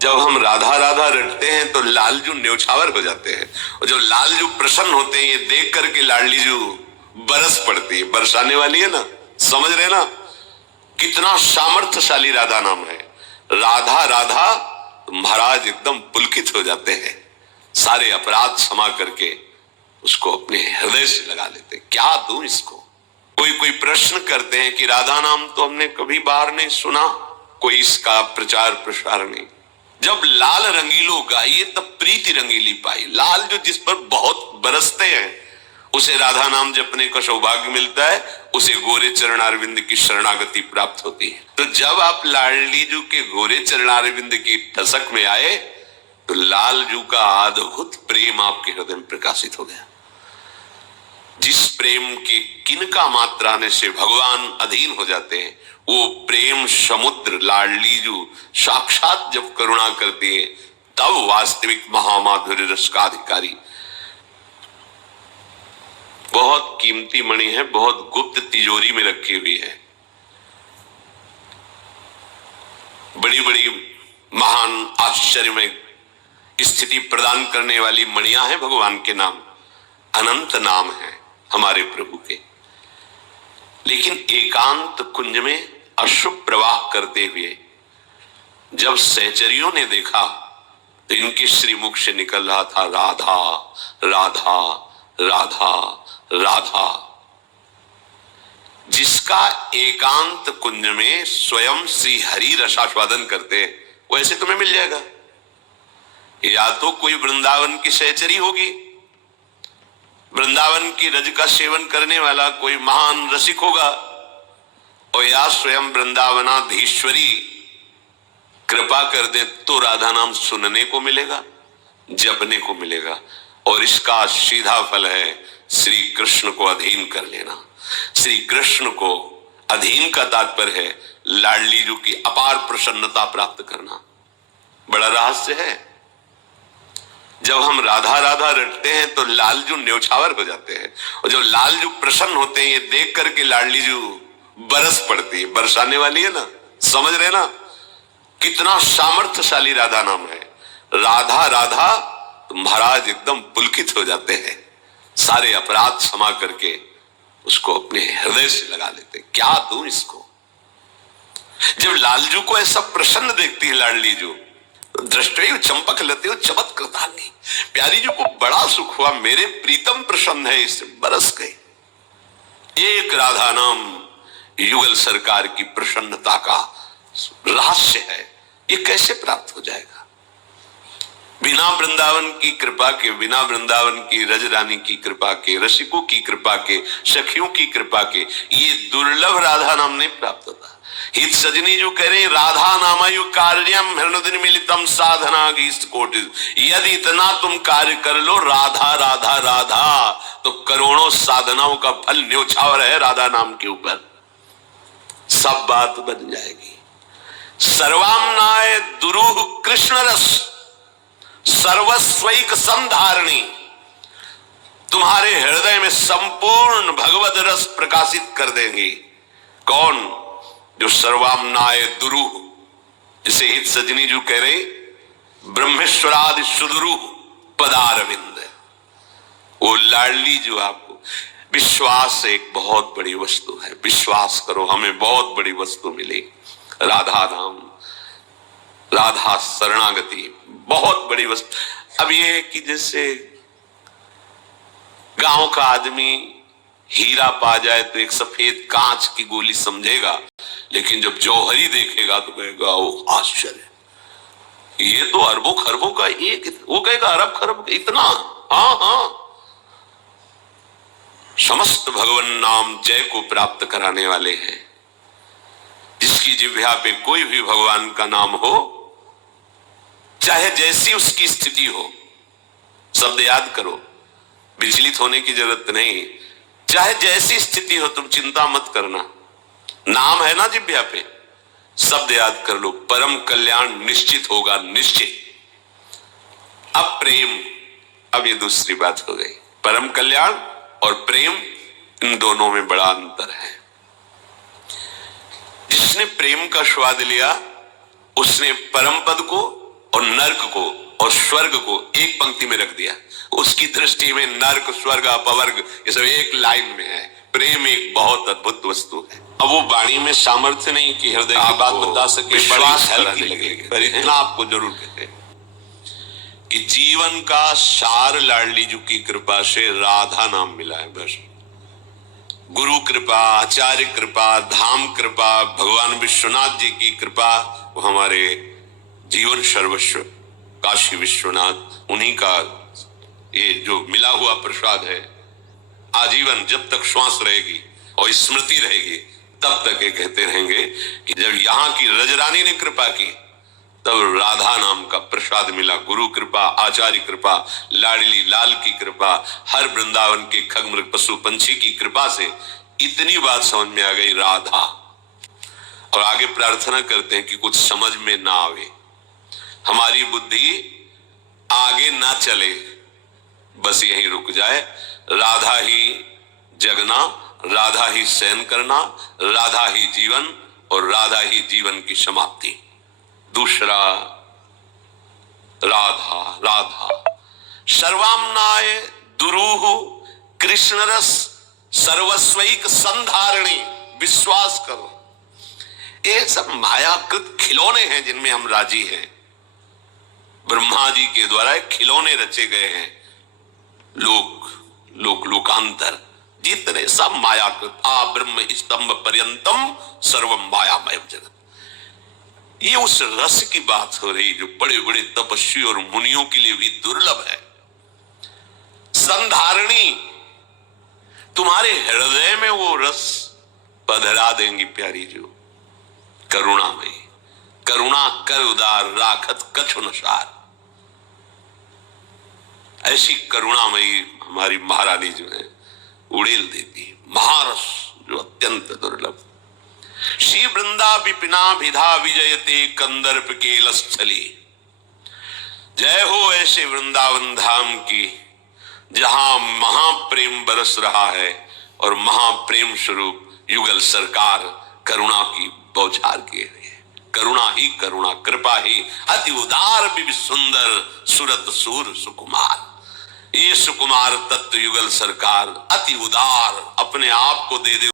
जब हम राधा राधा रटते हैं तो लालजू न्योछावर हो जाते हैं, और जब लालजू प्रसन्न होते हैं ये देख करके लाडलीजू बरस पड़ती है, बरसाने वाली है ना, समझ रहे ना कितना सामर्थ्यशाली राधा नाम है। राधा राधा महाराज एकदम पुलकित हो जाते हैं, सारे अपराध क्षमा करके उसको अपने हृदय से लगा लेते। क्या दूं इसको? कोई प्रश्न करते हैं कि राधा नाम तो हमने कभी बाहर नहीं सुना, कोई इसका प्रचार प्रसार नहीं। जब लाल रंगीलो गाइए तब प्रीति रंगीली पाई। लाल जो जिस पर बहुत बरसते हैं उसे राधा नाम जपने का सौभाग्य मिलता है, उसे गोरे चरणारविंद की शरणागति प्राप्त होती है। तो जब आप लाडलीजू के गोरे चरणारविंद की ठसक में आए तो लालजू का अद्भुत प्रेम आपके हृदय में प्रकाशित हो गया। जिस प्रेम के किनका मात्रा आने से भगवान अधीन हो जाते हैं, वो प्रेम समुद्र लाडलीजू साक्षात जब करुणा करती है तब वास्तविक महामाधुर्य रस का अधिकारी। बहुत कीमती मणि है, बहुत गुप्त तिजोरी में रखी हुई है। बड़ी बड़ी महान आश्चर्यमय स्थिति प्रदान करने वाली मणियां हैं भगवान के नाम, अनंत नाम है हमारे प्रभु के। लेकिन एकांत कुंज में अशुभ प्रवाह करते हुए जब सहचरियों ने देखा तो इनके श्रीमुख से निकल रहा था राधा राधा राधा राधा। जिसका एकांत कुंज में स्वयं श्री हरि रसास्वादन करते वो ऐसे तुम्हें मिल जाएगा। या तो कोई वृंदावन की सहचरी होगी, वृंदावन की रज का सेवन करने वाला कोई महान रसिक होगा, और या स्वयं वृंदावनाधीश्वरी कृपा कर दे तो राधा नाम सुनने को मिलेगा, जपने को मिलेगा। और इसका सीधा फल है श्री कृष्ण को अधीन कर लेना। श्री कृष्ण को अधीन का तात्पर्य है लाडलीजू की अपार प्रसन्नता प्राप्त करना। बड़ा रहस्य है। जब हम राधा राधा रटते हैं तो लालजू न्योछावर हो जाते हैं, और जब लालजू प्रसन्न होते हैं ये देख करके लाडलीजू बरस पड़ती है, बरसाने वाली है ना, समझ रहे ना कितना सामर्थ्यशाली राधा नाम है। राधा राधा तो महाराज एकदम पुलकित हो जाते हैं, सारे अपराध क्षमा करके उसको अपने हृदय से लगा लेते। क्या दूं इसको? जब लालजू को ऐसा प्रसन्न देखती है लाडलीजू, दृष्टि चंपक लते हो चमत कृतांगी, प्यारी जी को बड़ा सुख हुआ, मेरे प्रीतम प्रसन्न है, इससे बरस गए। एक राधा नाम युगल सरकार की प्रसन्नता का रहस्य है। ये कैसे प्राप्त हो जाएगा? बिना वृंदावन की कृपा के, बिना वृंदावन की रज रानी की कृपा के, रसिकों की कृपा के, सखियों की कृपा के ये दुर्लभ राधा नाम नहीं प्राप्त होता। हित सजनी जो कह रहे राधा नामयु कार्यम हृदय मिलितम साधना कोटि, यदि इतना तुम कार्य कर लो राधा राधा राधा तो करोड़ों साधनाओं का फल न्योछावर है राधा नाम के ऊपर। सब बात बन जाएगी। सर्वाम्नाय दुरूह कृष्ण रस सर्वस्वैक संधारणी, तुम्हारे हृदय में संपूर्ण भगवत रस प्रकाशित कर देंगी। कौन? जो सर्वाम्नाय दुरूह, जिसे हित सजनी जो कह रहे ब्रह्मेश्वरादि सुदुरूह पदारविंद, वो लाडली जो आपको विश्वास एक बहुत बड़ी वस्तु है। विश्वास करो हमें बहुत बड़ी वस्तु मिली। राधा नाम, राधा शरणागति बहुत बड़ी वस्तु। अब ये है कि जैसे गांव का आदमी हीरा पा जाए तो एक सफेद कांच की गोली समझेगा, लेकिन जब जौहरी देखेगा तो कहेगा वो आश्चर्य, ये तो अरबों खरबों का एक, वो कहेगा अरब खरब इतना। हाँ हाँ, समस्त भगवान नाम जय को प्राप्त कराने वाले हैं। जिसकी जिह्वा पे कोई भी भगवान का नाम हो, चाहे जैसी उसकी स्थिति हो, शब्द याद करो, विचलित होने की जरूरत नहीं। चाहे जैसी स्थिति हो तुम चिंता मत करना, नाम है ना जिह्वा पे, शब्द याद कर लो, परम कल्याण निश्चित होगा, निश्चित। अब प्रेम, अब ये दूसरी बात हो गई। परम कल्याण और प्रेम, इन दोनों में बड़ा अंतर है। जिसने प्रेम का स्वाद लिया उसने परम पद को और नर्क को और स्वर्ग को एक पंक्ति में रख दिया। उसकी दृष्टि में नर्क, स्वर्ग, अपवर्ग ये सब एक लाइन में है। प्रेम एक बहुत अद्भुत वस्तु है। अब वो वाणी में सामर्थ्य नहीं कि हृदय की बात बता सके, विश्वास हल्की लगेगी, पर इतना आपको जरूर कहते कि जीवन का सार लाडली जी की कृपा से राधा नाम मिला है। बस गुरु कृपा, आचार्य कृपा, धाम कृपा, भगवान विश्वनाथ जी की कृपा, वो हमारे जीवन सर्वस्व काशी विश्वनाथ, उन्हीं का ये जो मिला हुआ प्रसाद है। आजीवन जब तक श्वास रहेगी और स्मृति रहेगी तब तक ये कहते रहेंगे कि जब यहाँ की रजरानी ने कृपा की तब राधा नाम का प्रसाद मिला। गुरु कृपा, आचार्य कृपा, लाडली लाल की कृपा, हर वृंदावन के खगमृग पशु पंछी की कृपा से इतनी बात समझ में आ गई राधा। और आगे प्रार्थना करते हैं कि कुछ समझ में ना आवे, हमारी बुद्धि आगे ना चले, बस यहीं रुक जाए। राधा ही जगना, राधा ही शयन करना, राधा ही जीवन और राधा ही जीवन की समाप्ति। दूसरा राधा राधा सर्वाम्नाय दुरूह कृष्ण रस सर्वस्वैक संधारणी। विश्वास करो, ये सब मायाकृत खिलौने हैं जिनमें हम राजी हैं। ब्रह्मा जी के द्वारा खिलौने रचे गए हैं। लोकांतर जितने सब मायाकृत, आ ब्रह्म स्तंभ पर्यंतम सर्वम मायामय जगत। ये उस रस की बात हो रही जो बड़े बड़े तपस्वी और मुनियों के लिए भी दुर्लभ है। संधारणी, तुम्हारे हृदय में वो रस पधरा देंगी प्यारी जो करुणामयी। करुणा कर उदार राखत कछु न सार। ऐसी करुणामयी हमारी महारानी जो है उड़ेल देती महारस जो अत्यंत दुर्लभ। श्री वृंदा विपिना विधा विजयते कंदर्प के लस्थली। जय हो ऐसे वृंदावन धाम की जहां महाप्रेम बरस रहा है और महाप्रेम स्वरूप युगल सरकार करुणा की बौछार किए हुए। करुणा ही करुणा, कृपा ही अति उदार विवि सुंदर सुरत सूर सुकुमार। ये सुकुमार तत्व युगल सरकार अति उदार अपने आप को दे दे।